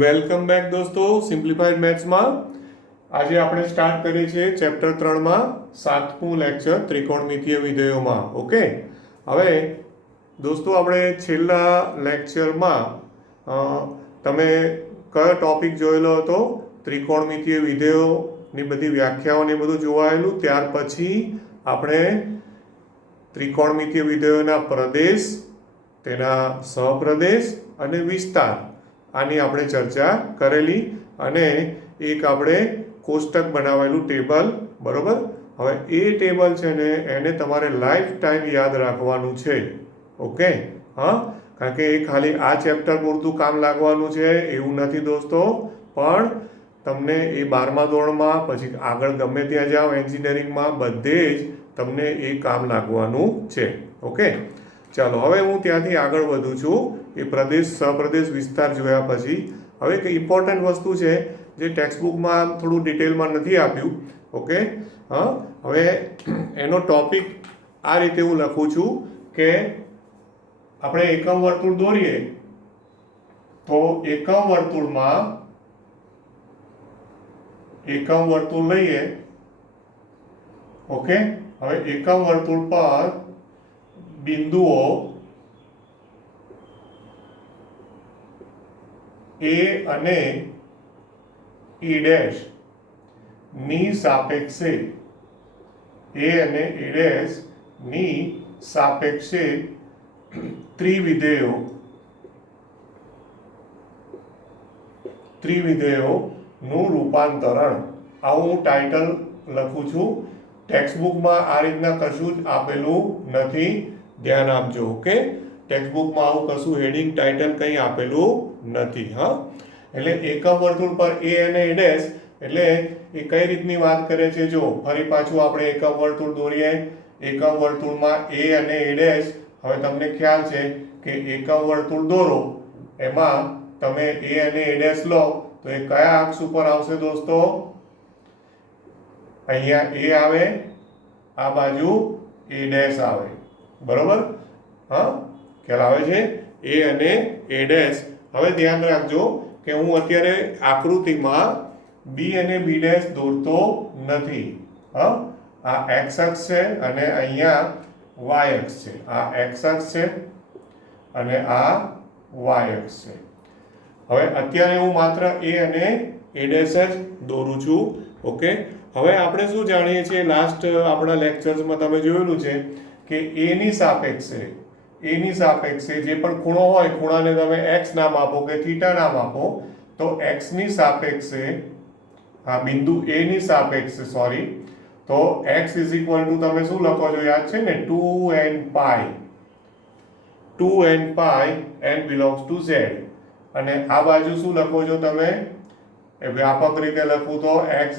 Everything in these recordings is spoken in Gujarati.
વેલકમ બેક દોસ્તો સિમ્પ્લિફાઈડ મેથ્સમાં આજે આપણે સ્ટાર્ટ કરીએ છીએ ચેપ્ટર 3માં 7મું લેક્ચર ત્રિકોણમિતીય વિધેયોમાં. ઓકે, હવે દોસ્તો આપણે છેલ્લા લેક્ચરમાં તમે કયો ટોપિક જોયેલો હતો? ત્રિકોણમિતીય વિધેયોની બધી વ્યાખ્યાઓને બધું જોવાયેલું. ત્યાર પછી આપણે ત્રિકોણમિતીય વિધેયોના પ્રદેશ, તેના સહપ્રદેશ અને વિસ્તાર આની આપણે ચર્ચા કરેલી અને એક આપણે કોષ્ટક બનાવેલું ટેબલ, બરોબર. હવે એ ટેબલ છે ને એને તમારે લાઈફ ટાઈમ યાદ રાખવાનું છે. ઓકે, હા, કારણ કે એ ખાલી આ ચેપ્ટર પૂરતું કામ લાગવાનું છે એવું નથી દોસ્તો, પણ તમને એ 12મા ધોરણમાં પછી આગળ ગમે ત્યાં જાઓ એન્જિનિયરિંગમાં બધે જ તમને એ કામ લાગવાનું છે. ઓકે, ચાલો હવે હું ત્યાંથી આગળ વધું છું. એ પ્રદેશ, સપ્રદેશ, વિસ્તાર જોયા પછી હવે એક ઇમ્પોર્ટન્ટ વસ્તુ છે જે ટેક્સ્ટબુકમાં થોડું ડિટેલમાં નથી આપ્યું. ઓકે, હા, હવે એનો ટોપિક આ રીતે હું લખું છું કે આપણે એકમ વર્તુળ દોરીએ તો એકમ વર્તુળ લઈએ. ઓકે, હવે એકમ વર્તુળ પર બિંદુઓ A અને E' ની સાપેક્ષે ત્રિવિધેયોનું રૂપાંતરણ, આવું હું ટાઇટલ લખું છું. ટેક્સ્ટબુકમાં આ રીતના કશું જ આપેલું નથી, ધ્યાન આપજો. ઓકે, ટેક્સ્ટબુકમાં આવું કશું હેડિંગ, ટાઇટલ કંઈ આપેલું નથી. હા, એટલે એકમ વર્તુળ પર A અને A' એટલે એ કઈ રીતની વાત કરે છે જો ફરી પાછું આપણે એકમ વર્તુળ દોરીએ. એકમ વર્તુળમાં A અને A', હવે તમને ખ્યાલ છે કે એકમ વર્તુળ દોરો એમાં તમે A અને A' લો તો એ કયા અક્ષ ઉપર આવશે દોસ્તો? અહીંયા A આવે, આ બાજુ A' આવે, બરોબર. હા, ખ્યાલ આવે છે? A અને A'. હવે ધ્યાન રાખજો કે હું અત્યારે આકૃતિમાં B અને B' દોરતો નથી. હા, આ x અક્ષ છે અને અહીંયા y અક્ષ છે. આ x અક્ષ છે અને આ y અક્ષ છે. હવે અત્યારે હું માત્ર A અને A' જ દોરું છું. ઓકે, હવે આપણે શું જાણીએ છીએ, લાસ્ટ આપણા લેક્ચર્સમાં તમે જોયેલું છે કે A ની સાપેક્ષે જે પણ ખૂણો હોય, ખૂણાને તમે x નામ આપો કે થીટા નામ આપો, તો x ની સાપેક્ષે આ બિંદુ A ની સાપેક્ષે તો x તમે શું લખો છો? યાદ છે ને, 2n pi n belongs to z. અને આ બાજુ શું લખો છો તમે? એ વ્યાપક રીતે લખું તો x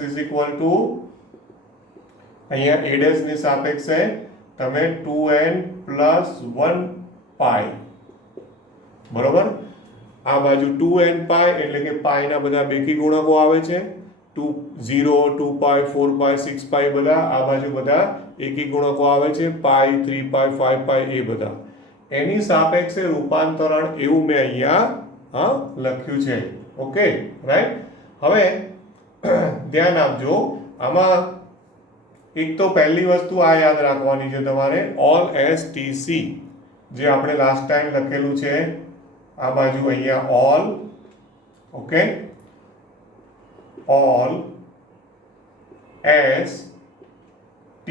અહીંયા A' ની સાપેક્ષે તમે 2n + 1 pi, બરોબર. આ બાજુ 2n pi એટલે કે પાઈ ના બધા બેકી ગુણકો આવે છે. 2 0 2 pi 4 pi 6 pi બધા આ બાજુ બધા એકી ગુણકો આવે છે. પાઈ 3 pi 5 pi એ બધા એની સાપેક્ષે રૂપાંતરણ એવું મેં અહીંયા લખ્યું છે. Okay, right. હવે ધ્યાન આપજો, આમાં એક તો પહેલી વસ્તુ આ યાદ રાખવાની છે તમારે, ઓલ STC જે આપણે લાસ્ટ ટાઈમ લખેલું છે. આ બાજુ અહીંયા all. Okay, all S T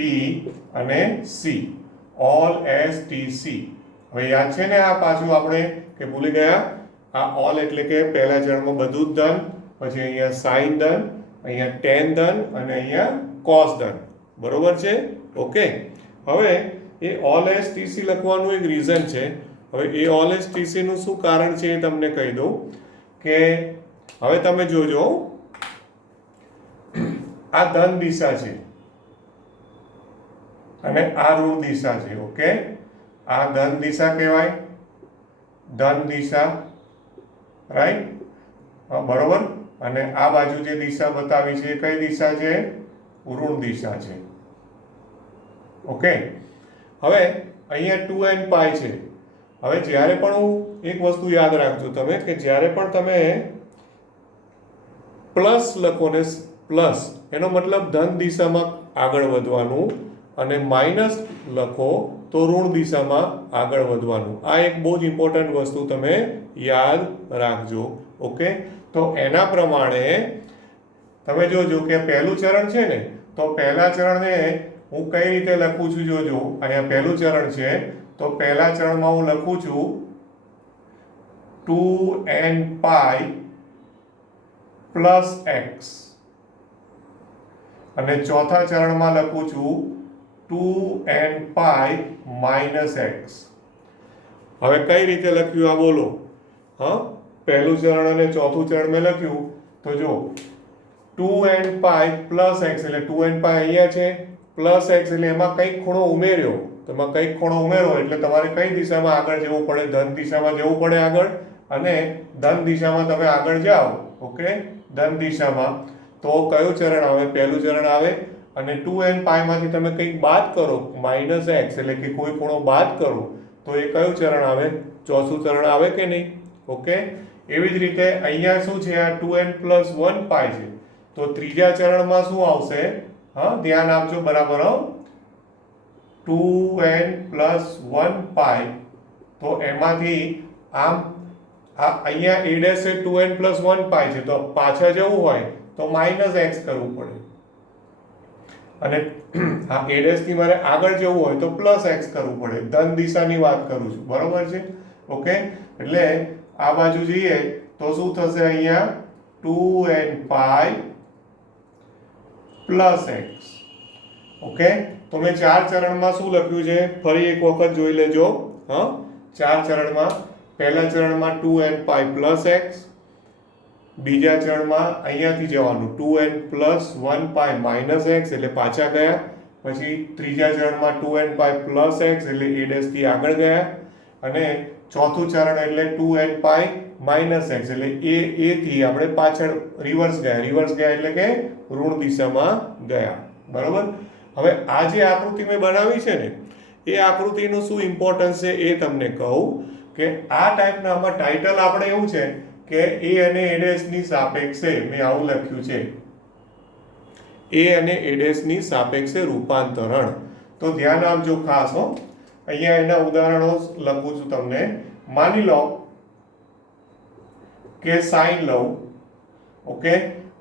અને C, ઓલ STC. હવે યાદ છે ને આ પાછું આપણે કે ભૂલી ગયા? આ ઓલ એટલે કે પહેલા ચરણમાં બધું જ ધન, પછી અહીંયા સાઇન ધન, અહીંયા ટેન ધન અને અહીંયા કોસ ધન, બરોબર છે. ઓકે, હવે એ ઓલ STC લખવાનું એક રીઝન છે. હવે એ ઓલ STC નું શું કારણ છે એ તમને કહી દઉં કે હવે તમે જોજો, આ ધન દિશા છે અને આ ઋણ દિશા છે. ઓકે, આ ધન દિશા કહેવાય, ધન દિશા, રાઈટ, બરોબર. અને આ બાજુ જે દિશા બતાવી છે એ કઈ દિશા છે? ઋણ દિશા છે. ઓકે, હવે અહીંયા 2n pi છે. હવે જ્યારે પણ હું એક વસ્તુ યાદ રાખજો તમે કે જ્યારે પણ તમે પ્લસ લખો ને પ્લસ એનો મતલબ ધન દિશામાં આગળ વધવાનું અને માઇનસ લખો તો ઋણ દિશામાં આગળ વધવાનું. આ એક બહુ જ ઇમ્પોર્ટન્ટ વસ્તુ તમે યાદ રાખજો. ઓકે, તો એના પ્રમાણે તમે જોજો કે પહેલું ચરણ છે ને, તો પહેલા ચરણને હું કઈ રીતે લખું છું જોજો. અહીંયા પહેલું ચરણ છે તો પહેલા ચરણમાં હું લખું છું 2n પાઈ પ્લસ એક્સ અને ચોથા ચરણમાં લખું છું 2n પાઈ માઇનસ એક્સ. હવે કઈ રીતે લખ્યું આ બોલો? હા, પહેલું ચરણ અને ચોથું ચરણ મેં લખ્યું તો જો 2n પાઈ પ્લસ એક્સ એટલે 2n પાઈ અહીંયા છે, પ્લસ એક્સ એટલે એમાં કંઈક ખૂણો ઉમેર્યો. તો એમાં કંઈક ખૂણો ઉમેરો એટલે તમારે કઈ દિશામાં આગળ જવું પડે? ધન દિશામાં જવું પડે આગળ. અને ધન દિશામાં તમે આગળ જાઓ, ઓકે, ધન દિશામાં, તો કયું ચરણ આવે? પહેલું ચરણ આવે. અને 2n પાઈમાંથી તમે કંઈક બાદ કરો, માઇનસ એક્સ એટલે કે કોઈ ખૂણો બાદ કરો, તો એ કયું ચરણ આવે? ચોથું ચરણ આવે કે નહીં? ઓકે, એવી જ રીતે અહીંયા શું છે? આ 2n પ્લસ 1 પાઈ છે, તો ત્રીજા ચરણમાં શું આવશે? હા, ધ્યાન આપજો બરાબર. 2n પ્લસ 1 પાઈ, તો એમાંથી આમ અહીંયા a dash A 2n plus 1 પાઈ છે, તો પાછા જવું હોય તો માઇનસ એક્સ કરવું પડે. અને આ a ડેશ થી મારે આગળ જવું હોય તો પ્લસ એક્સ કરવું પડે. ધન દિશાની વાત કરું છું, બરોબર છે? ઓકે, એટલે આ બાજુ જઈએ તો શું થશે? અહીંયા 2n pi plus x. Okay, તો મેં ચાર ચરણમાં શું લખ્યું છે ફરી એક વખત જોઈ લેજો. હા, ચાર ચરણમાં પહેલા ચરણમાં 2n પાઈ પ્લસ એક્સ, બીજા ચરણમાં અહીંયાથી જવાનું 2n plus 1 pi minus x એટલે પાછા ગયા. પછી ત્રીજા ચરણમાં 2n પાઈ પ્લસ એક્સ એટલે a ડેશ થી આગળ ગયા. અને ચોથું ચરણ એટલે 2n પાઈ માઇનસ એક્સ એટલે એ થી આપણે પાછળ રિવર્સ ગયા એટલે કે ઋણ દિશામાં ગયા. બરોબર? હવે આ જે આકૃતિ મેં બનાવી છે ને, એ આકૃતિનું શું ઇમ્પોર્ટન્સ છે એ તમને કહું કે આ ટાઈપના આમાં ટાઇટલ આપણે એવું છે કે a અને a ડેશ ની સાપેક્ષે મેં આવું લખ્યું છે, a અને a ડેશ ની સાપેક્ષે રૂપાંતરણ. તો ધ્યાન આપજો ખાસ હો. અહીંયા એના ઉદાહરણો લખું છું તમને. માની લો કે સાઈન લઉં. ઓકે,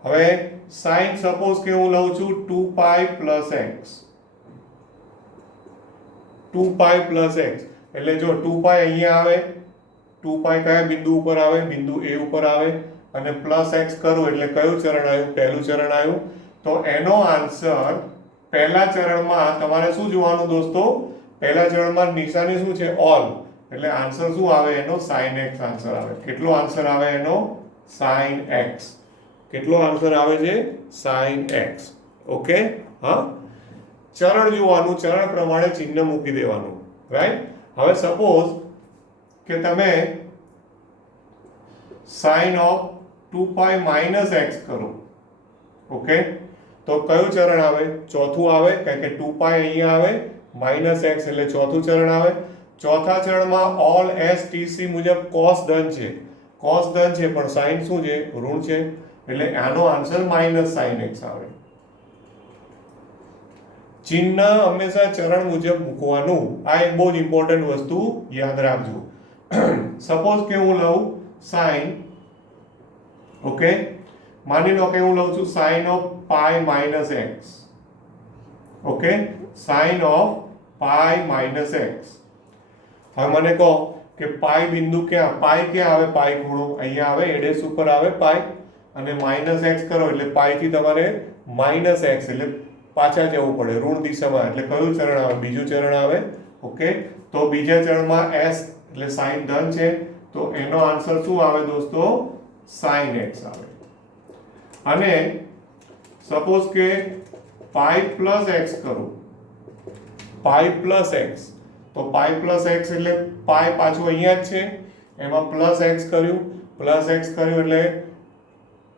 હવે સાઈન સપોઝ કે હું લઉં છું 2 pi plus x. 2 pi plus x એટલે જો 2 પાઈ અહીંયા આવે, 2 પાઈ કયા બિંદુ ઉપર આવે? બિંદુ a ઉપર આવે. અને પ્લસ એક્સ કરું એટલે કયું ચરણ આવ્યું? પહેલું ચરણ આવ્યું. તો એનો આન્સર પહેલા ચરણમાં તમારે શું જોવાનું દોસ્તો? પહેલા ચરણમાં નિશાની શું છે? ઓલ. એટલે આન્સર શું આવે એનો? sin x આન્સર આવે. કેટલો આન્સર આવે એનો? sin x. કેટલો આન્સર આવે છે? sin x. ઓકે, હા, ચરણ જોવાનું, ચરણ પ્રમાણે ચિહ્ન મૂકી દેવાનું. રાઈટ? હવે સપોઝ કે તમે sin of 2 pi minus x કરો. ઓકે, તો કયું ચરણ આવે? ચોથું આવે, કારણ કે 2 પાઈ અહીંયા આવે, માઇનસ એક્સ એટલે ચોથું ચરણ આવે. ચોથા ચરણમાં ઓલ STC મુજબ cos ધન છે, cos ધન છે પણ sin શું છે? ઋણ છે. એટલે આનો આન્સર માઇનસ sin x આવે. ચિહ્ન હંમેશા ચરણ મુજબ મૂકવાનું. આ એક બહુ જ ઇમ્પોર્ટન્ટ વસ્તુ યાદ રાખજો. સપોઝ કે હું લઉં sin, ઓકે, માની લો કે હું લઉં છું sin of pi minus x. Okay, sin of pi minus x. હવે મને કહો કે પાઈ બિંદુ ક્યાં? પાઈ ક્યાં આવે? પાઈ ખૂણો અહીંયા આવે, a ડેશ ઉપર આવે પાઈ. અને માઇનસ એક્સ કરો એટલે પાઈ થી તમારે માઇનસ એક્સ એટલે પાછા જવું પડે ઋણ દિશામાં. એટલે કયું ચરણ આવે? બીજું ચરણ આવે. ઓકે, તો બીજા ચરણમાં s એટલે sin ધન છે, તો એનો આન્સર શું આવે દોસ્તો? sin x આવે. અને સપોઝ કે પાઈ પ્લસ એક્સ કરું, પાઈ પ્લસ એક્સ, તો પાઈ પ્લસ એક્સ એટલે પાઈ પાછું અહીંયા જ છે, એમાં પ્લસ એક્સ કર્યું એટલે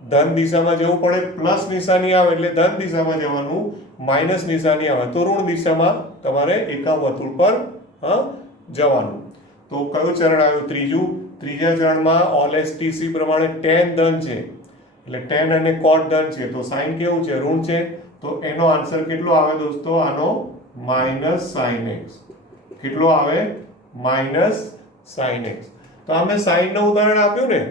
ધન દિશામાં જવું પડે. પ્લસ નિશાની આવે એટલે ધન દિશામાં જવાનું, માઇનસ નિશાની આવે તો ઋણ દિશામાં તમારે એકા વર્તુળ પર જવાનું. તો કયું ચરણ આવ્યું? ત્રીજું. ત્રીજા ચરણમાં ઓલ એસ ટી સી પ્રમાણે tan ધન છે એટલે tan અને cot ધન છે તો sin કેવું છે ઋણ છે તો એનો આન્સર કેટલો આવે દોસ્તો આનો -sin x કેટલો આવે -sin x તો અમે sin નું ઉદાહરણ આપ્યું ને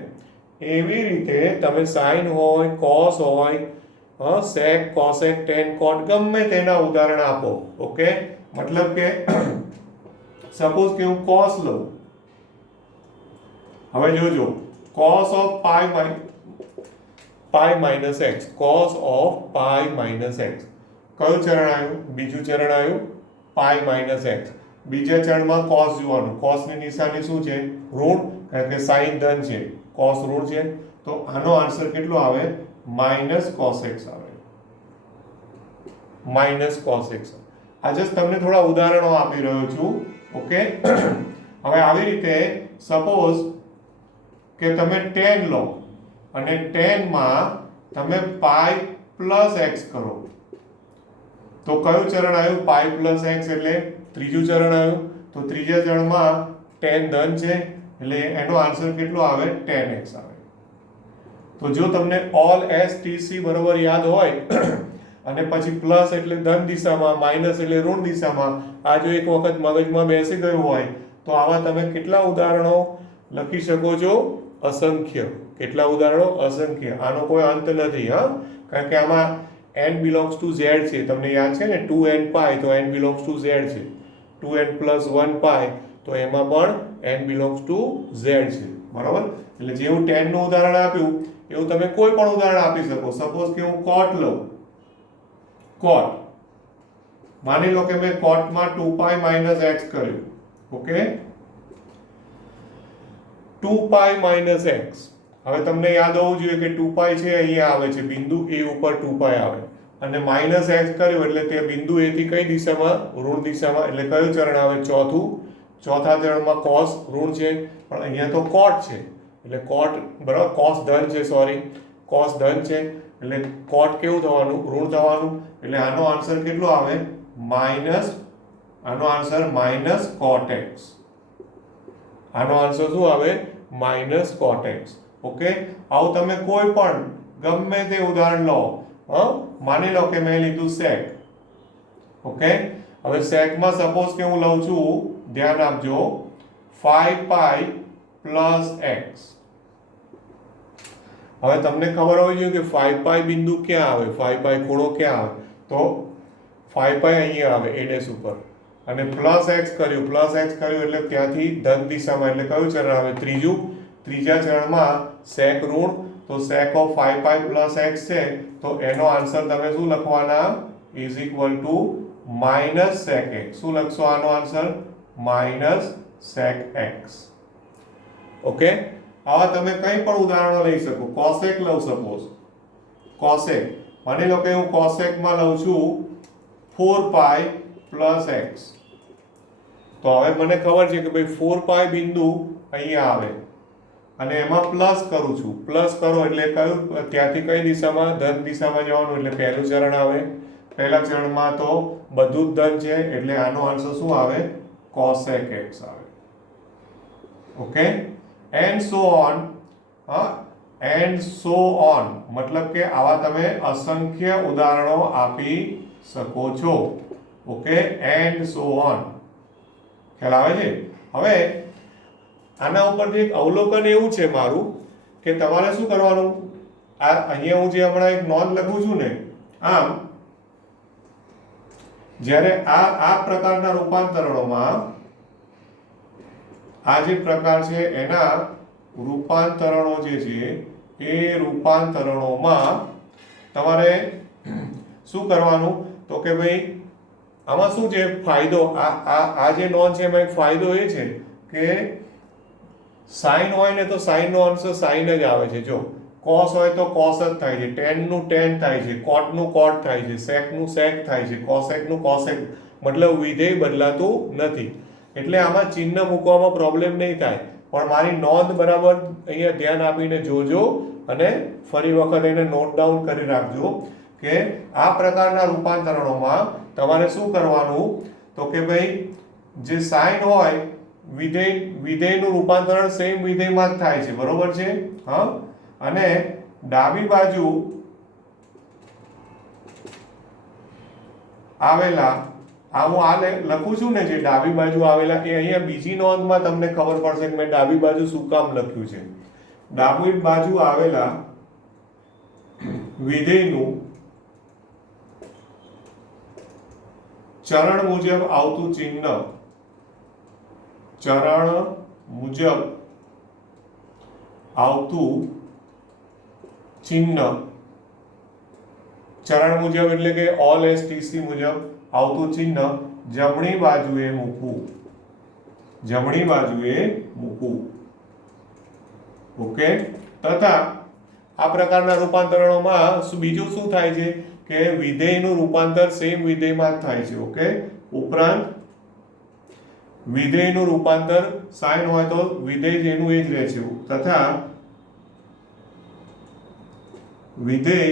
એવી રીતે તમે sin હોય cos હોય sec cosec tan cot ગમે તેના ઉદાહરણ આપો ઓકે મતલબ કે સપોઝ કે હું cos લઉં હવે જોજો cos of pi minus x cos of pi minus x કયું ચરણ આવ્યું બીજું ચરણ આવ્યું pi minus x બીજા ચરણમાં cos જોવાનું cos ની નિશાની શું છે ઋણ કારણ કે sin ધન છે cos ઋણ છે તો આનો આન્સર કેટલો આવે -cos x આવે -cos x આજે તમને થોડા ઉદાહરણો આપી રહ્યો છું ઓકે હવે આવી રીતે સપોઝ કે તમે tan લો અને tan માં તમે pi plus x કરો તો કયું ચરણ આવ્યું pi plus x એટલે ત્રીજું ચરણ આવ્યું તો ત્રીજા ચરણમાં tan ધન છે એટલે એનો આન્સર કેટલો આવે tan x આવે તો જો તમને all s t c બરોબર યાદ હોય અને પછી પ્લસ એટલે ધન દિશામાં માઇનસ એટલે ઋણ દિશામાં આ જો એક વખત મગજમાં બેસી ગયું હોય તો આવા તમે કેટલા ઉદાહરણો લખી શકો છો અસંખ્ય કેટલા ઉદાહરણો અસંખ્ય આનો કોઈ અંત નથી હા કારણ કે આમાં n belongs to z છે તમને યાદ છે ને 2n pi તો n belongs to z છે 2n plus 1 pi તો એમાં પણ n belongs to z છે બરાબર એટલે જેવું tan નું ઉદાહરણ આપ્યું એવું તમે કોઈ પણ ઉદાહરણ આપી શકો સપોઝ કે હું cot લઉં cot માની લો કે મેં cot માં 2 pi minus x કર્યું ઓકે 2 pi minus x હવે તમને યાદ હોવું જોઈએ કે 2 pi છે અહીંયા આવે છે બિંદુ A ઉપર 2 pi આવે અને માઇનસ x કર્યું એટલે તે બિંદુ A થી કઈ દિશામાં ઋણ દિશામાં એટલે કયું ચરણ આવે ચોથા ચરણમાં cos ઋણ છે પણ અહીંયા તો cot છે એટલે cot બરાબર cos ધન છે સોરી cos ધન છે એટલે cot કેવું થવાનું ઋણ થવાનું એટલે આનો આન્સર કેટલો આવે આનો આન્સર -cot x આનો આન્સર શું આવે -cot x ઓકે આવું તમે કોઈ પણ ગમે તે ઉદાહરણ લો માની લો કે મેં લીધું sec ઓકે હવે sec માં સપોઝ કે હું લઉં છું ધ્યાન આપજો 5 pi plus x હવે તમને ખબર હોવી જોઈએ કે 5 pi બિંદુ ક્યાં આવે 5 pi ખૂણો ક્યાં આવે તો 5 pi અહીંયા આવે a ડેશ ઉપર અને x કર્યું એટલે ત્યાંથી ધન દિશામાં એટલે કયું ચરણ આવે ત્રીજા ચરણમાં sec ઋણ તો sec of 5 pi plus x છે તો એનો આન્સર તમે શું લખવાના is equal to -sec x શું લખશો આનો આન્સર -sec x ઓકે આવા તમે કંઈ પણ ઉદાહરણો લઈ શકો cosec લઉં સપોઝ cosec માની લો કે હું cosec માં લઉં છું 4 pi plus x તો હવે મને ખબર છે કે ભાઈ 4 pi બિંદુ અહીંયા આવે અને એમાં પ્લસ કરું છું પ્લસ કરો એટલે કયું ત્યાંથી કઈ દિશામાં ધન દિશામાં જવાનું એટલે પહેલું ચરણ આવે પહેલા ચરણમાં તો બધું જ ધન છે એટલે આનો આન્સર શું આવે cosec x આવે ઓકે and so on મતલબ કે આવા તમે અસંખ્ય ઉદાહરણો આપી શકો છો ઓકે and so on ખ્યાલ આવે છે હવે આના ઉપર એક અવલોકન એવું છે મારું કે તમારે શું કરવાનું આ અહીંયા હું જે હમણાં એક નોંધ લખું છું ને આમ જ્યારે આ પ્રકારના રૂપાંતરણોમાં આ જે પ્રકાર છે એના રૂપાંતરણો જે છે એ રૂપાંતરણોમાં તમારે શું કરવાનું તો કે ભાઈ આમાં શું છે ફાયદો આ જે નોંધ છે એમાં એક ફાયદો એ છે કે સાઇન હોય ને તો સાઇન નો આન્સર સાઇન જ આવે છે જો cos હોય તો cos જ થાય છે tan નું tan થાય છે cot નું cot થાય છે sec નું sec થાય છે cosec નું cosec મતલબ વિધેય બદલાતું નથી એટલે આમાં ચિહ્ન મૂકવામાં પ્રોબ્લેમ નહીં થાય પણ મારી નોંધ બરાબર અહીંયા ધ્યાન આપીને જોજો અને ફરી વખત એને નોટ ડાઉન કરી રાખજો કે આ પ્રકારના રૂપાંતરણોમાં તમારે શું કરવાનું તો કે ભાઈ જે સાઇન હોય વિધેયનું રૂપાંતરણ સેમ વિધેયમાં જ થાય છે, બરોબર છે? હા, અને ડાબી બાજુ આવેલા હું લખું છું ને, જે ડાબી બાજુ આવેલા એ અહીંયા બીજી નોંધમાં તમને ખબર પડશે કે મેં ડાબી બાજુ શું કામ લખ્યું છે. ડાબી બાજુ આવેલા વિધેયનું ચરણ મુજબ આવતું ચિહ્ન, ચરણ મુજબ આવતું ચિહ્ન, ચરણ મુજબ એટલે કે ઓલ એસટીસી મુજબ આવતું ચિહ્ન જમણી બાજુએ મૂકવું, જમણી બાજુએ મૂકવું. ઓકે, તથા આ પ્રકારના રૂપાંતરણોમાં બીજું શું થાય છે કે વિધેયનું રૂપાંતર સેમ વિધેયમાં જ થાય છે. ઓકે, ઉપરાંત વિધેયનું રૂપાંતર સાઇન હોય તો વિધેય જેનું એ જ રહે છે, તથા વિધેય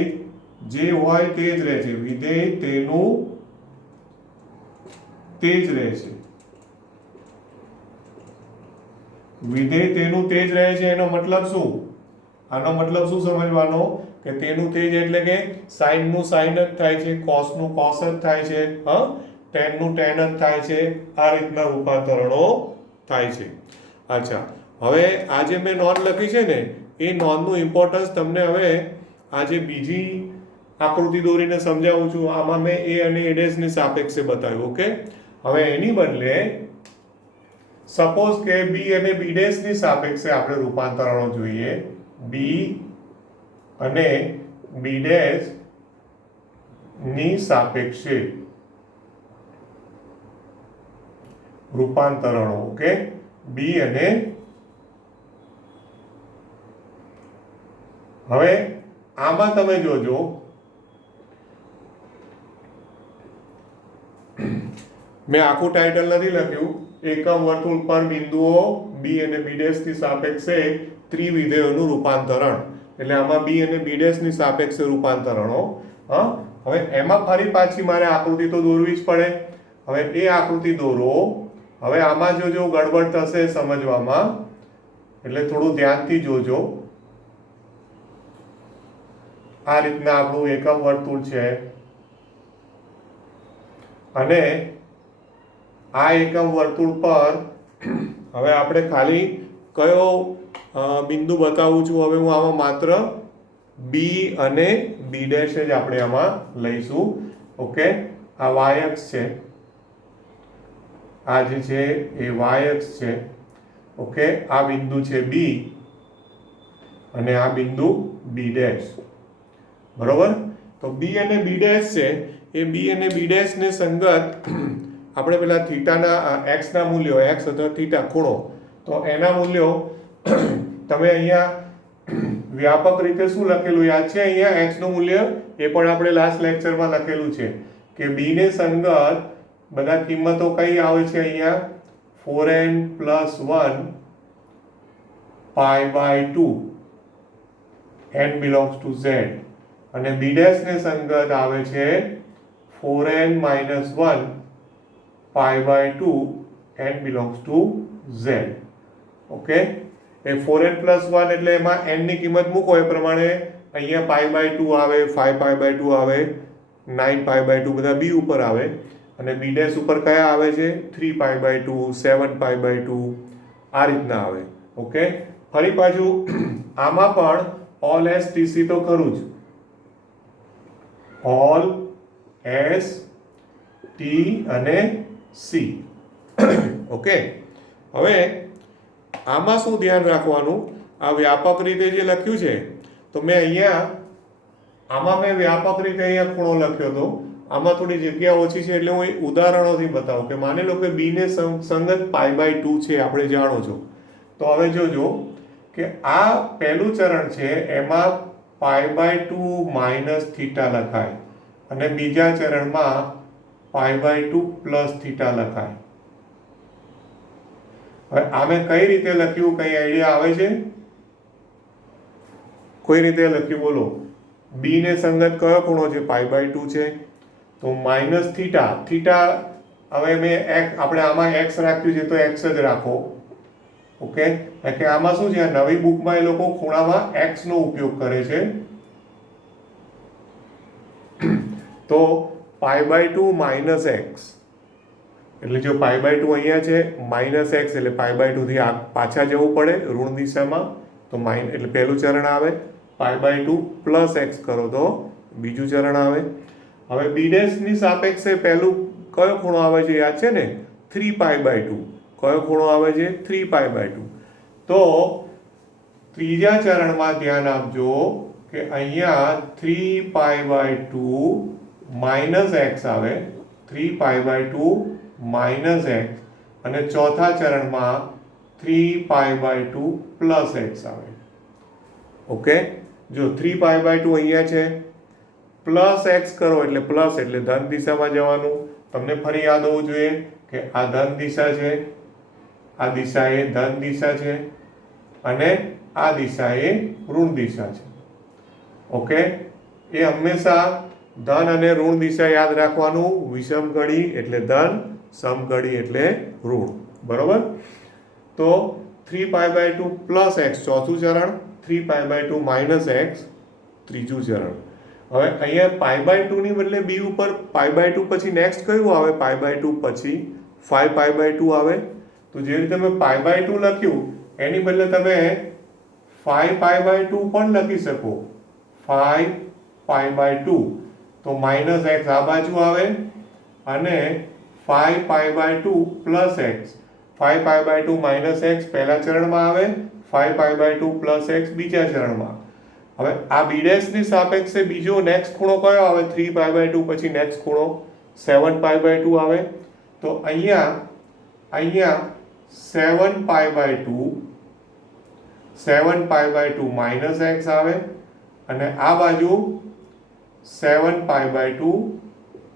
જે હોય તે જ રહે છે, વિધેય તેનું તે જ રહે છે, વિધેય તેનું તે જ રહે છે. એનો મતલબ શું? આનો મતલબ શું સમજવાનો કે તેનું તે જ એટલે કે સાઇન નું સાઇન જ થાય છે, કોસ નું કોસ જ થાય છે, હા, ટેન નું ટેન જ થાય છે. આ રીતના રૂપાંતરણો થાય છે. અચ્છા, હવે આ જે મેં નોંધ લખી છે ને, એ નોંધનું ઇમ્પોર્ટન્સ તમને હવે આજે બીજી આકૃતિ દોરીને સમજાવું છું. આમાં મેં એ અને એ ડેશ ની સાપેક્ષે બતાવ્યું. ઓકે, હવે એની બદલે સપોઝ કે બી અને બી ડેશ ની સાપેક્ષે આપણે રૂપાંતરણો જોઈએ. બી અને બી ડેશ ની સાપેક્ષે રૂપાંતરણો. ઓકે, બી અને હવે આમાં તમે જોજો, મેં આખું ટાઇટલ નથી લખ્યું. એકમ વર્તુળ પર બિંદુઓ બી અને બી ડેશ ની સાપેક્ષે ત્રિવિધેયોનું રૂપાંતરણ, એટલે આમાં બી અને બી ડેશ ની સાપેક્ષે રૂપાંતરણો. હા, હવે એમાં ફરી પાછી મારે આકૃતિ તો દોરવી જ પડે. હવે એ આકૃતિ દોરો. હવે આમાં જો ગડબડ થશે સમજવામાં, એટલે થોડું ધ્યાનથી જોજો. આ રીતના આપણું એકમ વર્તુળ છે અને આ એકમ વર્તુળ પર હવે આપણે ખાલી કયો બિંદુ બતાવું છું. હવે હું આમાં માત્ર બી અને બી ડેશ જ આપણે આમાં લઈશું. ઓકે, આ વાય અક્ષ છે, આ જે છે એ વાય અક્ષ છે. ઓકે, આ બિંદુ છે બી અને આ બિંદુ બી ડેશ, બરોબર? તો બી અને બી ડેશ છે, એ બી અને બી ડેશ ને સંગત આપણે પેલા થીટાના એક્સ ના મૂલ્યો, એક્સ અથવા થીટા ખૂણો, તો એના મૂલ્યો તમે અહીંયા વ્યાપક રીતે શું લખેલું યાદ છે? અહીંયા એક્સ નું મૂલ્ય એ પણ આપણે લાસ્ટ લેક્ચરમાં લખેલું છે કે બી ને સંગત બધા કિંમતો કઈ આવે છે અહીંયા? 4n + 1 π/2 n belongs to z, અને બી ડેશ ને સંગત આવે છે 4n - 1 π/2 n belongs to z. Okay, A 4n + 1 એટલે એમાં n ની કિંમત મૂકો એ પ્રમાણે અહીંયા π/2 આવે, 5π/2 આવે, 9π/2 બધા બી ઉપર આવે, અને બી ડેશ ઉપર કયા આવે છે? 3π/2, 7π/2 આ રીતના આવે. ઓકે, ફરી પાછું આમાં પણ ઓલ એસ ટીસી તો ખરું જ, ઓલ એસ ટી અને સી. ઓકે, હવે આમાં શું ધ્યાન રાખવાનું? આ વ્યાપક રીતે જે લખ્યું છે, તો મેં અહીંયા આમાં મેં વ્યાપક રીતે અહીંયા ખૂણો લખ્યો હતો. આમાં થોડી જગ્યા ઓછી છે એટલે હું ઉદાહરણોથી બતાવું કે માની લો કે બી ને સંગત π/2 છે, આપણે જાણો છો. તો હવે જોજો કે આ પહેલું ચરણ છે એમાં π/2 - થીટા લખાય અને બીજા ચરણમાં π/2 + થીટા લખાય. હવે આમે કઈ રીતે લખ્યું, કઈ આઈડિયા આવે છે? કોઈ રીતે લખ્યું બોલો? બી ને સંગત કયો ખૂણો છે? π/2 છે, તો -θ. થીટા હવે મેં આપણે આમાં x રાખ્યું છે તો x જ રાખો. ઓકે, કે આમાં શું છે, નવી બુકમાં એ લોકો ખૂણામાં x નો ઉપયોગ કરે છે. તો π/2 માઇનસ x, એટલે જો π/2 અહીંયા છે માઇનસ x, એટલે π/2 થી પાછા જવું પડે ઋણ દિશામાં, તો એટલે પહેલું ચરણ આવે. π/2 પ્લસ x કરો તો બીજું ચરણ આવે. હવે b' ની સાપેક્ષે પહેલું કયો ખૂણો આવે છે યાદ છે ને, 3π/2. કયો ખૂણો આવે છે, 3π/2. તો ત્રીજા ચરણમાં ધ્યાન આપજો કે અહીંયા 3π/2 માઇનસ x આવે, 3π/2 માઇનસ x, અને ચોથા ચરણમાં 3π/2 પ્લસ x આવે. ઓકે, જો 3π/2 અહીંયા છે, પ્લસ x કરો એટલે પ્લસ, એટલે ધન દિશામાં જવાનું. તમને ફરી યાદ હોવું જોઈએ કે આ ધન દિશા છે, આ દિશા એ ધન દિશા છે, અને આ દિશા એ ઋણ દિશા છે. ઓકે, એ હંમેશા ધન અને ઋણ દિશા યાદ રાખવાનું. વિષમ કડી એટલે ધન, સમ કડી એટલે ઋણ. બરોબર. તો 3π/2 પ્લસ x ચોથું ચરણ, 3π/2 માઇનસ x ત્રીજું ચરણ. હવે અહીંયા π/2 ની બદલે b ઉપર π/2 પછી નેક્સ્ટ કયું આવે, π/2 પછી 5π/2 આવે. તો જે રીતે મેં π/2 લખ્યું એની બદલે તમે 5π/2 પણ લખી શકો. 5π/2, તો માઇનસ x આ બાજુ આવે, અને 5π/2 પ્લસ x. 5π/2 માઇનસ x પહેલા ચરણમાં આવે, 5π/2 પ્લસ x બીજા ચરણમાં. હવે આ b' ની સાપેક્ષે બીજો નેક્સ્ટ ખૂણો કયો આવે, 3π/2 પછી નેક્સ્ટ ખૂણો 7π/2 આવે. તો અહીંયા 7π/2 માઇનસ x આવે, અને આ બાજુ 7π/2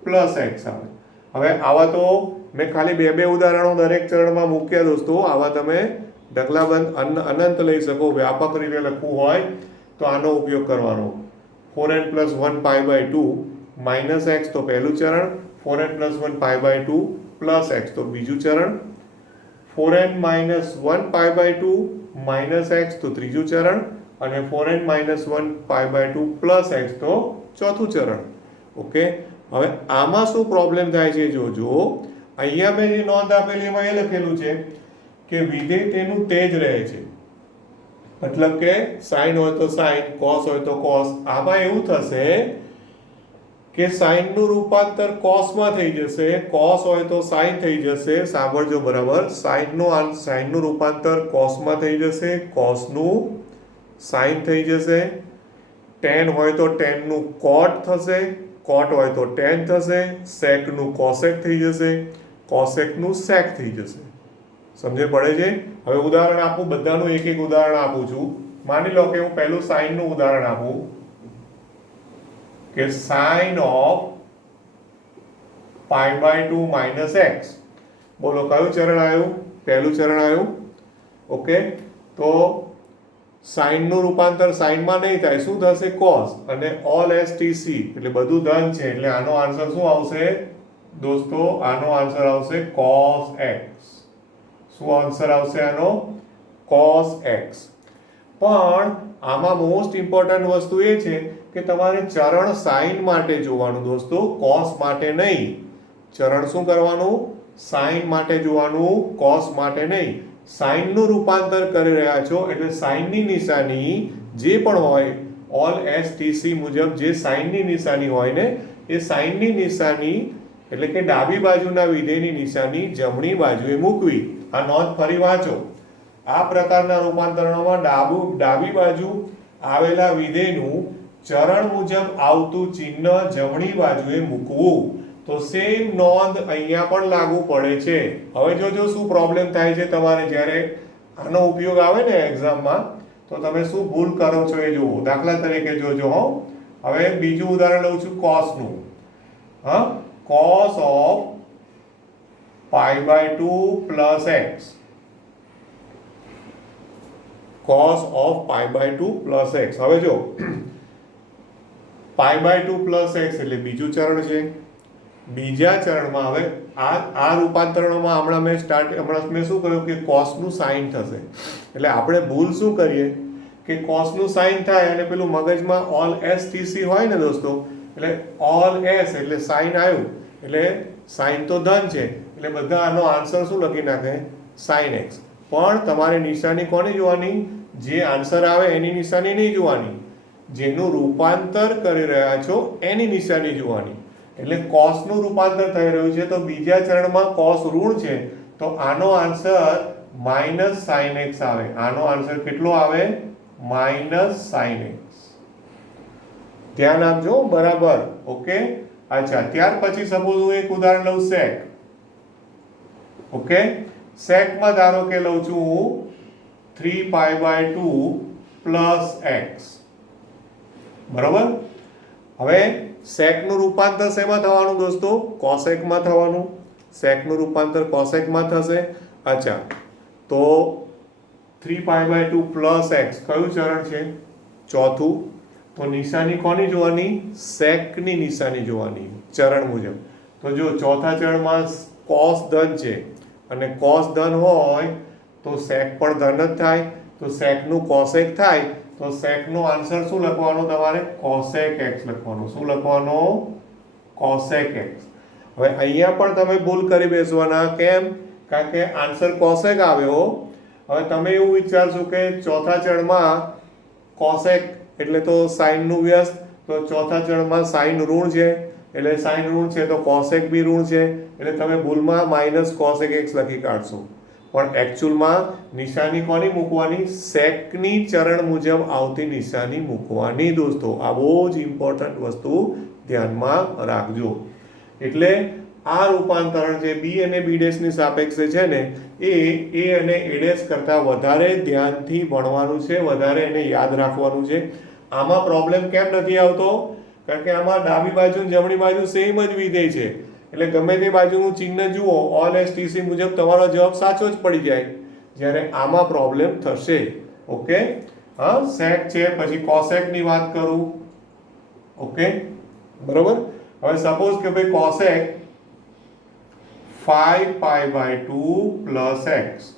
પ્લસ x આવે. હવે આવા તો મેં ખાલી બે ઉદાહરણો દરેક ચરણમાં મૂક્યા દોસ્તો. આવા તમે ઢગલાબંધ અનંત લઈ શકો. વ્યાપક રીતે લખવું હોય તો આનો ઉપયોગ કરવાનો. 4n + 1 π/2 માઇનસ x તો પહેલું ચરણ, 4n + 1 π/2 પ્લસ x તો બીજું ચરણ, 4n - 1 π/2 માઇનસ x તો ત્રીજું ચરણ, અને 4n - 1 π/2 પ્લસ x તો ચોથું ચરણ. ઓકે, હવે આમાં શું પ્રોબ્લેમ થાય છે, જોજો. અહીંયા મેં જે નોંધ આપેલી એમાં એ લખેલું છે કે વિધેય તેનું તે જ રહે છે. મતલબ કે સાઇન હોય તો સાઇન, કોસ હોય તો કોસ. આમાં એવું થશે કે સાઇન નું રૂપાંતર કોસ માં થઈ જશે, કોસ હોય તો સાઇન થઈ જશે. સાંભળજો બરાબર, સાઇન નું રૂપાંતર કોસ માં થઈ જશે, કોસ નું સાઇન થઈ જશે. ટેન હોય તો ટેન નું કોટ થશે, કોટ હોય તો ટેન થશે. સેક નું કોસેક થઈ જશે, કોસેક નું સેક થઈ જશે. સમજે પડે છે? હવે ઉદાહરણ આપું, બધાનું એક એક ઉદાહરણ આપું છું. માની લો કે હું પહેલું સાઇન નું ઉદાહરણ આપું કે સાઇન ઓફ π/2 માઇનસ x. બોલો કયું ચરણ આવ્યું? પહેલું ચરણ આવ્યું. ઓકે, તો સાઇન નું રૂપાંતર સાઇનમાં નહીં થાય, શું થશે? કોસ. અને ઓલ STC એટલે બધું ધન છે, એટલે આનો આન્સર શું આવશે દોસ્તો? આનો આન્સર આવશે cos x. શું આન્સર આવશે આનો? cos x. પણ આમાં મોસ્ટ ઇમ્પોર્ટન્ટ વસ્તુ એ છે કે તમારે ચરણ સાઇન માટે જોવાનું દોસ્તો, cos માટે નહીં. ચરણ શું કરવાનું? સાઇન માટે જોવાનું, cos માટે નહીં. સાઇન નું રૂપાંતર કરી રહ્યા છો એટલે સાઇન ની નિશાની જે પણ હોય, ઓલ STC મુજબ જે સાઇન ની નિશાની હોય ને, એ સાઇન ની નિશાની એટલે કે ડાબી બાજુના વિધેયની નિશાની જમણી બાજુએ મૂકવી. આ નોંધ ફરી વાંચો. આ પ્રકારના રૂપાંતરણોમાં ડાબી બાજુ આવેલા વિધેયનું ચરણ મુજબ આવતું ચિહ્ન જમણી બાજુએ મૂકવું. તો સેમ નોંધ અહીંયા પણ લાગુ પડે છે. હવે જોજો શું પ્રોબ્લેમ થાય છે તમારે જ્યારે આનો ઉપયોગ આવે ને એક્ઝામમાં, તો તમે શું ભૂલ કરો છો એ જુઓ. દાખલા તરીકે જોજો હો. હવે બીજું ઉદાહરણ લઉં છું cos નું. હા, cos of π/2 plus x. cos of π/2 plus x. હવે જો π/2 પ્લસ x એટલે બીજું ચરણ છે. બીજા ચરણમાં હવે આ રૂપાંતરણમાં હમણાં મેં શું કહ્યું કે કોસનું સાઇન થશે. એટલે આપણે ભૂલ શું કરીએ કે કોસનું સાઇન થાય અને પેલું મગજમાં ઓલ એસ ટીસી હોય ને દોસ્તો, એટલે ઓલ એસ એટલે સાઇન આવ્યું એટલે સાઇન તો ધન છે એટલે બધા આનો આન્સર શું લખી નાખે સાઇન એક્સ. પણ તમારે નિશાની કોની જોવાની? જે આન્સર આવે એની નિશાની નહીં જોવાની, જેનું રૂપાંતર કરી રહ્યા છો એની નિશાની જોવાની. એટલે કોસનું રૂપાંતર થઈ રહ્યું છે તો બીજા ચરણમાં કોસ ઋણ છે તો આનો આન્સર માઇનસ સાઇન એક્સ આવે. આનો આન્સર કેટલો આવે? Minus sine x. ધ્યાન આપજો બરાબર. ઓકે. અચ્છા, ત્યાર પછી સપોઝ હું એક ઉદાહરણ લઉં સેક. ઓકે, સેકમાં ધારો કે લઉં છું હું 3π/2 પ્લસ એક્સ. બરોબર. હવે સેકનું રૂપાંતર શેમાં થવાનું દોસ્તો? કોસેકમાં થવાનું. સેકનું રૂપાંતર કોસેકમાં થશે. અચ્છા, તો 3π/2 પ્લસ એક્સ કયું ચરણ છે? ચોથું. તો નિશાની કોની જોવાની? સેકની નિશાની જોવાની ચરણ મુજબ. તો જો ચોથા ચરણમાં કોસ ધન છે અને કોસ ધન હોય તો સેક પણ ધન જ થાય. તો સેકનું કોસેક થાય તો સેકનો આન્સર શું લખવાનો તમારે? કોસેક એક્સ લખવાનો. શું લખવાનો? Cosec x. હવે અહીંયા પણ તમે ભૂલ કરી બેસવાના. કેમ? કારણ કે આન્સર કોસેક આવ્યો. હવે તમે એવું વિચારશો કે ચોથા ચરણમાં કોસેક એટલે તો સાઇનનું વ્યસ્ત, તો ચોથા ચરણમાં સાઇન ઋણ છે એટલે સાઇન ઋણ છે તો કોસેક બી ઋણ છે એટલે તમે ભૂલમાં માઇનસ કોસેક એક્સ લખી કાઢશો. પણ એકચ્યુઅલમાં નિશાની કોની મૂકવાની? સેકની ચરણ મુજબ આવતી નિશાની મૂકવાની દોસ્તો. આ બહુ જ ઇમ્પોર્ટન્ટ વસ્તુ ધ્યાનમાં રાખજો. એટલે આ રૂપાંતરણ જે બી અને બી ડેશની સાપેક્ષે છે ને એ અને એ ડેશ કરતાં વધારે ધ્યાનથી ભણવાનું છે, વધારે એને યાદ રાખવાનું છે. આમાં પ્રોબ્લેમ કેમ નથી આવતો? કારણ કે આમાં ડાબી બાજુ અને જમણી બાજુ સેમ જ વિધેય છે એટલે ગમે તે બાજુનું ચિહ્ન જુઓ ઓલ એસ ટીસી મુજબ તમારો જવાબ સાચો જ પડી જાય. જ્યારે આમાં પ્રોબ્લેમ થશે. ઓકે. હા, સેક છે. પછી કોસેકની વાત કરું. ઓકે, બરોબર. હવે સપોઝ કે ભાઈ cosec 5π/2 plus x.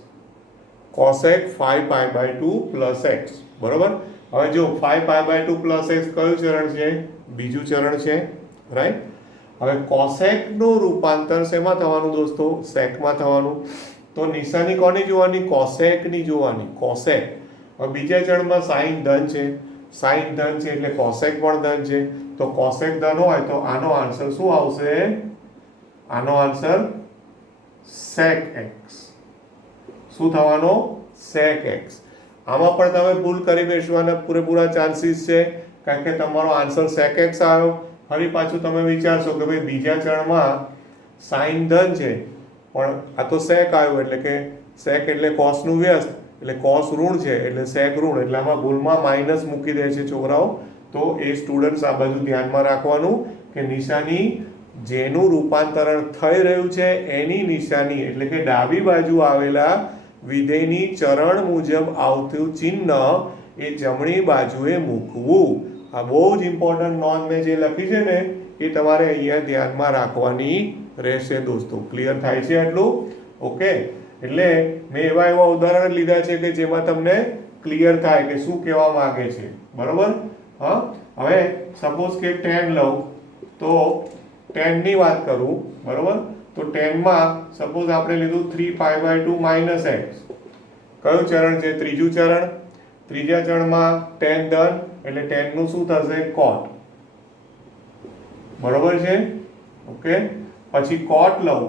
Cosec 5π/2 plus x. બરોબર. હવે જો 5π/2 પ્લસ એક્સ કયું ચરણ છે? બીજું ચરણ છે. રાઈટ. હવે કોસેકનું રૂપાંતર શેમાં થવાનું દોસ્તો? સેકમાં થવાનું. તો નિશાની કોની જોવાની? કોસેકની જોવાની. કોસેક. હવે બીજા ચરણમાં સાઇન ધન છે. સાઇન ધન છે એટલે કોસેક પણ ધન છે. તો કોસેક ધન હોય તો આનો આન્સર શું આવશે? આનો આન્સર સેક એક્સ. શું થવાનો? Sec x. આમાં પણ તમે ભૂલ કરી બેસવાના પૂરેપૂરા ચાન્સીસ છે કારણ કે તમારો આન્સર સેક એક્સ આવ્યો. ફરી પાછું તમે વિચારશો કે ભાઈ બીજા ચરણમાં સાઇન ધન છે પણ આ તો સેક આવ્યો એટલે કે સેક એટલે કોસનું વ્યસ્ત એટલે કોસ ઋણ છે એટલે સેક ઋણ એટલે આમાં ભૂલમાં માઇનસ મૂકી દે છે છોકરાઓ. તો એ સ્ટુડન્ટ્સ આ બધું ધ્યાનમાં રાખવાનું કે નિશાની જેનું રૂપાંતરણ થઈ રહ્યું છે એની નિશાની એટલે કે ડાબી બાજુ આવેલા વિધેયની ચરણ મુજબ આવતું ચિહ્ન એ જમણી બાજુએ મૂકવું. આ બહુ જ ઇમ્પોર્ટન્ટ નોંધ મેં જે લખી છે ને એ તમારે અહીંયા ધ્યાનમાં રાખવાની રહેશે દોસ્તો. ક્લિયર થાય છે આટલું? ઓકે. એટલે મેં એવા ઉદાહરણ લીધા છે કે જેમાં તમને ક્લિયર થાય કે શું કહેવા માંગે છે. બરોબર. હા, હવે સપોઝ કે 10 લઉં તો 10 ની વાત કરું. બરોબર. તો 10 માં સપોઝ આપણે લીધું 3π/2 માઇનસ એક્સ. કયું ચરણ છે? ત્રીજું ચરણ. ત્રીજા ચરણમાં 10 ધન એટલે 10 નું શું થશે? કોટ. બરોબર છે. ઓકે. પછી કોટ લઉં.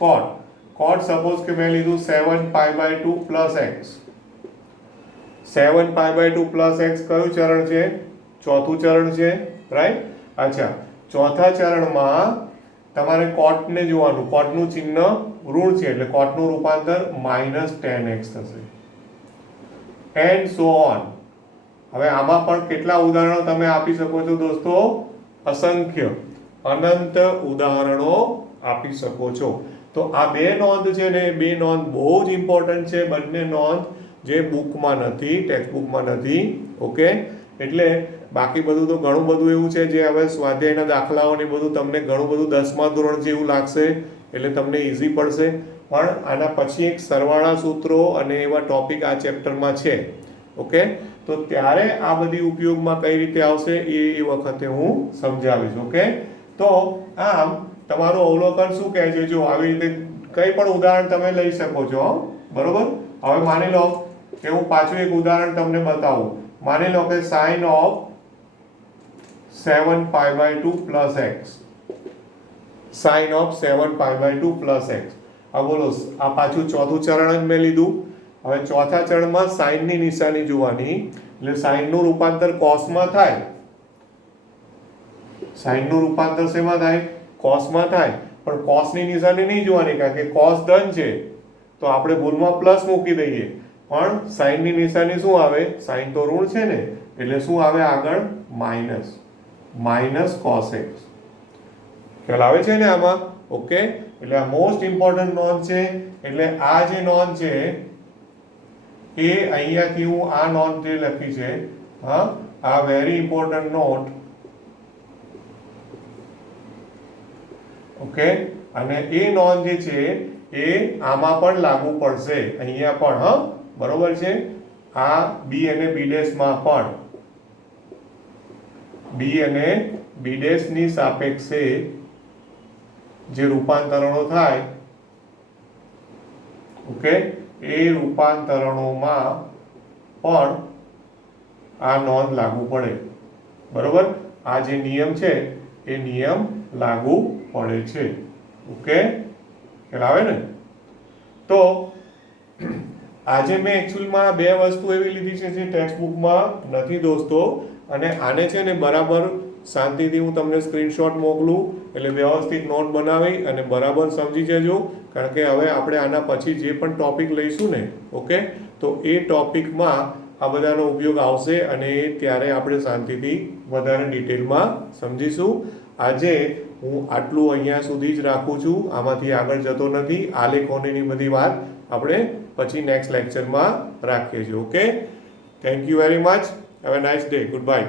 કોટ સપોઝ કે મેં લીધું 7π/2 પ્લસ એક્સ. 7π/2 પ્લસ એક્સ કયું ચરણ છે? ચોથું ચરણ છે. રાઈટ. અચ્છા, ચોથા ચરણમાં તમારે કોટને જોવાનું. કોટનું ચિહ્ન ઋણ છે એટલે કોટનું રૂપાંતર -10x થશે. And so on. હવે આમાં પણ કેટલા ઉદાહરણો તમે આપી શકો છો દોસ્તો? અસંખ્ય, અનંત ઉદાહરણો આપી શકો છો. તો આ બે નોંધ છે ને, બે નોંધ બહુ જ ઇમ્પોર્ટન્ટ છે. બંને નોંધ જે બુકમાં નથી, ટેક્સ્ટ બુકમાં નથી. ઓકે. એટલે બાકી બધું તો ઘણું બધું એવું છે જે હવે સ્વાધ્યાયના દાખલાઓ ને બધું તમને ઘણું બધું 10મા ધોરણ જેવું લાગશે, એટલે તમને ઇઝી પડશે. પણ આના પછી એક સરવાળા સૂત્રો અને એવા ટોપિક આ ચેપ્ટરમાં છે. ઓકે, તો ત્યારે આ બધી ઉપયોગમાં કઈ રીતે આવશે એ વખતે હું સમજાવીશ. ઓકે, તો આમ તમારું અવલોકન શું કહે છે, જો આવી રીતે કઈ પણ ઉદાહરણ તમે લઈ શકો છો, બરોબર. હવે માની લો કે હું પાછું એક ઉદાહરણ તમને બતાવું. માની લો કે sin of 7π/2 plus x, sin of 7π/2 plus x. આ બોલો, આ પાછું ચોથું ચરણ જ મેં લીધું. હવે ચોથા ચરણમાં sin ની નિશાની જોવાની, એટલે sin નું રૂપાંતર cos માં થાય. sin નું રૂપાંતર શેમાં થાય? cos માં થાય. પણ cos ની નિશાની નહીં જોવાની, કારણ કે cos ધન છે તો આપણે ભૂલમાં પ્લસ મૂકી દઈએ. પણ sin ની નિશાની શું આવે? sin તો ઋણ છે ને, એટલે શું આવે આગળ? Minus cos x. ખ્યાલ આવે છે ને આમાં? ઓકે, એટલે આ મોસ્ટ ઇમ્પોર્ટન્ટ નોંધ છે. એટલે આ જે નોંધ છે એ અહીંયાથી હું આ નોંધ જે લખી છે, હા, આ વેરી ઇમ્પોર્ટન્ટ નોટ. ઓકે, અને એ નોંધ જે છે એ આમાં પણ લાગુ પડશે, અહીંયા પણ, હા, બરોબર છે. આ બી અને બી ડેશમાં પણ, બી અને બી ડેશની સાપેક્ષે જે રૂપાંતરણો થાય, ઓકે, એ રૂપાંતરણોમાં પણ આ નોંધ લાગુ પડે, બરોબર. આ જે નિયમ છે એ નિયમ લાગુ પડે છે. ઓકે, ખ્યાલ આવે ને? તો આજે મેં એકચ્યુઅલમાં બે વસ્તુ એવી લીધી છે જે ટેક્સ્ટ બુકમાં નથી દોસ્તો, અને આને છે ને બરાબર શાંતિથી હું તમને સ્ક્રીનશોટ મોકલું, એટલે વ્યવસ્થિત નોટ બનાવી અને બરાબર સમજી જજો. કારણ કે હવે આપણે આના પછી જે પણ ટોપિક લઈશું ને, ઓકે, તો એ ટોપિકમાં આ બધાનો ઉપયોગ આવશે અને ત્યારે આપણે શાંતિથી વધારે ડિટેલમાં સમજીશું. આજે હું આટલું અહીંયા સુધી જ રાખું છું, આમાંથી આગળ જતો નથી. આલેખોની બધી વાત આપણે પછી નેક્સ્ટ લેક્ચરમાં રાખીએ છીએ. Okay, thank you very much. Have a nice day. Good bye.